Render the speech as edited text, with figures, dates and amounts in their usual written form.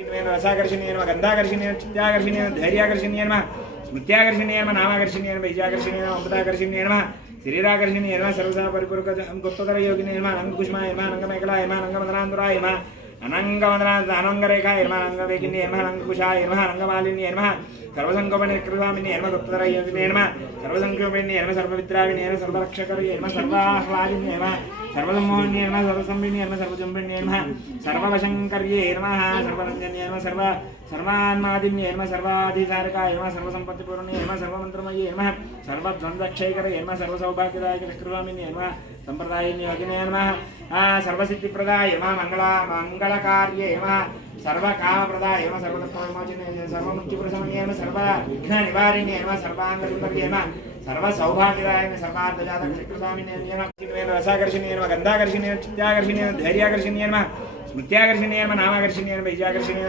रसाकर्षणीय गंधाकर्षणीय चित्ताकर्षणीय धैर्याकर्षणीय स्मृत्याकर्षणीय नामाकर्षणीय बीजाकर्षणीय अमृताकर्षणीय शरीराकर्षणीय सर्वसा परिपूर्वक गुप्तधर योगिनी अंगकुष्माय अंगमेकलाय अंगमदनांतराय अनंगमदनांगरेखाय अंगवेगिनी अंगकुशाय अंगमालिनी सर्वसंकोपनिकृतामिनी गुप्तधर योगिनी सर्वसंकोपिनी सर्वविद्राविनी सर्वरक्षकर्ये सर्वाह्लादिनी सर्वसम्मोहन्ये सर्वसंविन्ये सर्वजम्बिन्ये सर्ववशंकर्ये नमः सर्वरञ्जन्ये सर्वान्मादिन्ये सर्वाधिकारकाय सर्वसम्पत्तिपूर्णे सर्वमन्त्रमये सर्वद्वन्द्वक्षयकरये सर्वसौभाग्यदायक निष्कृतामिन्ये संप्रदायिन्ये योगिने नमः सर्वसिद्धिप्रदाय मंगलकार्ये सर्वकामप्रदाय सर्वदुःखविमोचने सर्वमृत्युप्रशमने सर्वविघ्ननिवारिणे सर्वाङ्गसुन्दर्ये सर्वसौभाग्यदाय सर्वार्थजातकचक्रस्वामिने रसाकर्षणीय गंधाकर्षणीय चित्ताकर्षणीय धैर्याकर्षणीय स्मृत्याकर्षणीय नामाकर्षणीय बीजाकर्षणीय